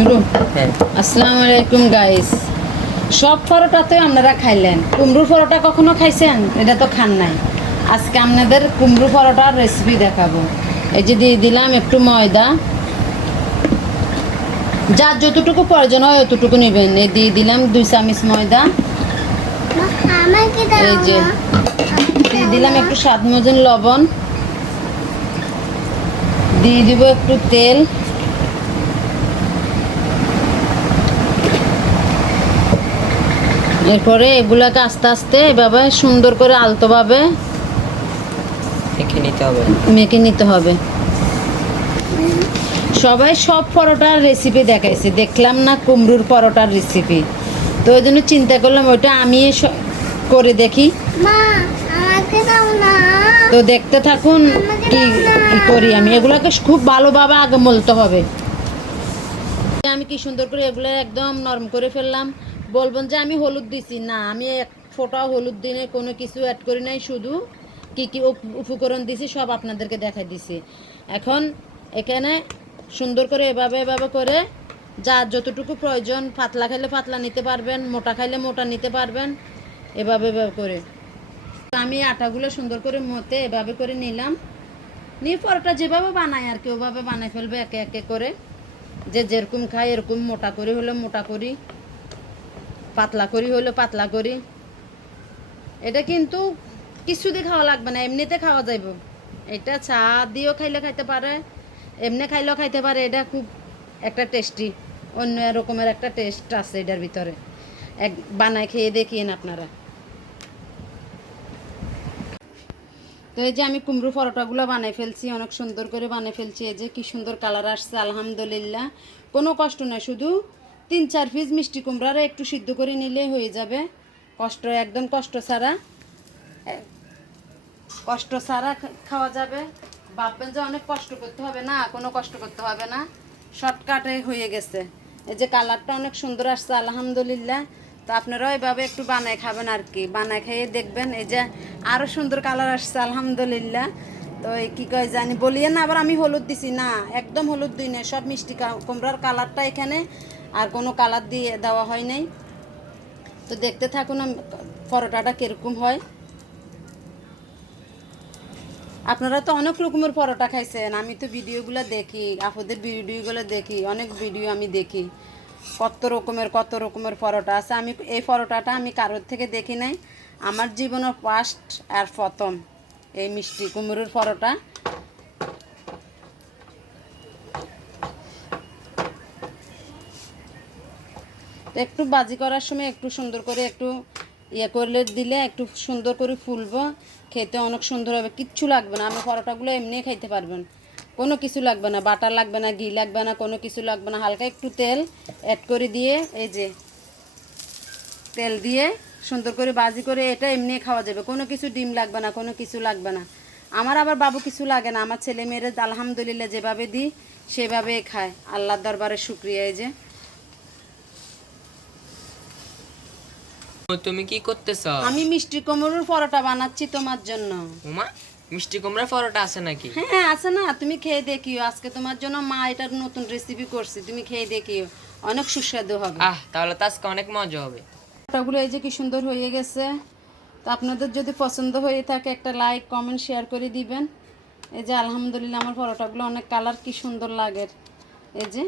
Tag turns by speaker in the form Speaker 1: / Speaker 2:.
Speaker 1: শুরু?
Speaker 2: হ্যাঁ।
Speaker 1: আসসালামু আলাইকুম গাইস সব পরোটাতে আপনারা খাইলেন। কুমড়োর পরোটা কখনো খাইছেন? এটা তো খান নাই। আজকে আপনাদের কুমড়ো পরোটার রেসিপি দেখাবো। এই যে দিয়ে দিলাম একটু ময়দা। যার যতটুকু প্রয়োজন হয় অতটুকু নেবেন। এই দিয়ে দিলাম দুই চামচ ময়দা। এই যে। দিয়ে দিলাম একটু স্বাদ মতন লবণ। দিয়ে দিব একটু তেল। এরপরে এগুলাকে আস্তে আস্তে এভাবে সুন্দর করে আলতোভাবে
Speaker 2: মেখে নিতে হবে।
Speaker 1: মেখে নিতে হবে। সবাই সব পরোটার রেসিপি দেখাইছে। দেখলাম না কুমড়োর পরোটার রেসিপি তো ওই জন্য চিন্তা করলাম ওইটা আমি করে দেখি।
Speaker 3: মা আমাকে দাও না।
Speaker 1: তো দেখতে থাকুন কি কি করি আমি। এগুলোকে খুব ভালোভাবে আগে মলতে হবে। আমি কি সুন্দর করে এগুলো একদম নরম করে ফেললাম। বলবেন যে আমি হলুদ দিছি। না, আমি এক ফোঁটা হলুদ দিনে কোনো কিছু অ্যাড করি নাই, শুধু কি কি উপ- উপকরণ দিছি সব আপনাদেরকে দেখাই দিছি। এখন এখানে সুন্দর করে এভাবে এভাবে করে যার যতটুকু প্রয়োজন, পাতলা খাইলে পাতলা নিতে পারবেন, মোটা খাইলে মোটা নিতে পারবেন, এভাবে এভাবে করে। আমি আটাগুলো সুন্দর করে মতে এভাবে করে নিলাম। নিয়ে পরোটা যেভাবে বানাই আর কি, ওভাবে বানাই ফেলবে একে একে করে। যে যেরকম খাই এরকম মোটা করি হলে মোটা করি। পাতলা করি হলে পাতলা করি। এটা কিন্তু কিছু দিয়ে খাওয়া লাগবে না, এমনিতে খাওয়া যাইব। এটা চা দিয়েও খাইলে খাইতে পারে, এমনি খাইলেও খাইতে পারে, এটা খুব একটা টেস্টি অন্য রকমের একটা টেস্ট আছে এটার ভিতরে। এক বানায় খেয়ে দেখিয়েন আপনারা। তো এই যে আমি কুমড়ো পরোটাগুলো বানিয়ে ফেলছি, অনেক সুন্দর করে বানিয়ে ফেলছি, এই যে কি সুন্দর কালার আসছে, আলহামদুলিল্লাহ। কোনো কষ্ট নাই, শুধু তিন চার পিস মিষ্টি কুমড়ারে একটু সিদ্ধ করে নিলে হয়ে যাবে। কষ্ট, একদম কষ্ট ছাড়া। কষ্ট ছাড়া খাওয়া যাবে। ভাববেন যে অনেক কষ্ট করতে হবে না, কোনো কষ্ট করতে হবে না। শর্টকাটে হয়ে গেছে। এই যে কালারটা অনেক সুন্দর আসছে, আলহামদুলিল্লাহ। তো আপনারাও এভাবে একটু বানায় খাবেন আর কি। বানায় খাইয়ে দেখবেন, এই যে আরও সুন্দর কালার আসছে, আলহামদুলিল্লাহ। তো এই কী কয় জানি, বলিয়ে না, আবার আমি হলুদ দিছি না, একদম হলুদ দিই না সব মিষ্টি কুমড়ার কালারটা এখানে আর কোনো কালার দিয়ে দেওয়া হয় নাই। তো দেখতে থাকুন পরোটাটা কীরকম হয়। আপনারা তো অনেক রকমের পরোটা খাইছেন, আমি তো ভিডিওগুলো দেখি, আপুদের ভিডিওগুলো দেখি, অনেক ভিডিও আমি দেখি। কত রকমের কত রকমের পরোটা আছে। আমি এই পরোটাটা আমি কারোর থেকে দেখি নাই। আমার জীবনের ফার্স্ট আর প্রথম এই মিষ্টি কুমড়োর পরোটা। একটু বাজি করার সময় একটু সুন্দর করে একটু ইয়ে করলে দিলে একটু সুন্দর করে ফুলবো, খেতে অনেক সুন্দর হবে। কিচ্ছু লাগবে না আমি পরোটাগুলো এমনি খাইতে পারবেন। কোনো কিছু লাগবে না, বাটার লাগবে না, ঘি লাগবে না, কোনো কিছু লাগবে না, হালকা একটু তেল অ্যাড করে দিয়ে এই যে তেল দিয়ে সুন্দর করে বাজি করে এটা এমনি খাওয়া যাবে। কোনো কিছু ডিম লাগবে না, কোনো কিছু লাগবে না। আমার আবার বাবু কিছু লাগে না, আমার ছেলে মেয়েরা আলহামদুলিল্লাহ যেভাবে দিই সেভাবে খায়। আল্লাহর দরবারে শুক্রিয়া এই যে।
Speaker 2: তুমি কি করতেছ?
Speaker 1: আমি মিষ্টি কুমড়োর পরোটা বানাচ্ছি তোমার জন্য।
Speaker 2: মিষ্টি কুমড়া পরোটা আছে নাকি?
Speaker 1: হ্যাঁ আছে না তুমি খেয়ে দেখিও। আজকে তোমার জন্য মা এটার নতুন রেসিপি করছি তুমি খেয়ে দেখিও। অনেক সুস্বাদু হবে।
Speaker 2: আহ তাহলে তো আজকে অনেক মজা হবে।
Speaker 1: পরোটাগুলো এই যে কি সুন্দর হয়ে গেছে। তো আপনাদের যদি পছন্দ হয়ে থাকে একটা লাইক কমেন্ট শেয়ার করে দিবেন। এই যে আলহামদুলিল্লাহ আমার পরোটাগুলো অনেক কালার কি সুন্দর লাগে। এই যে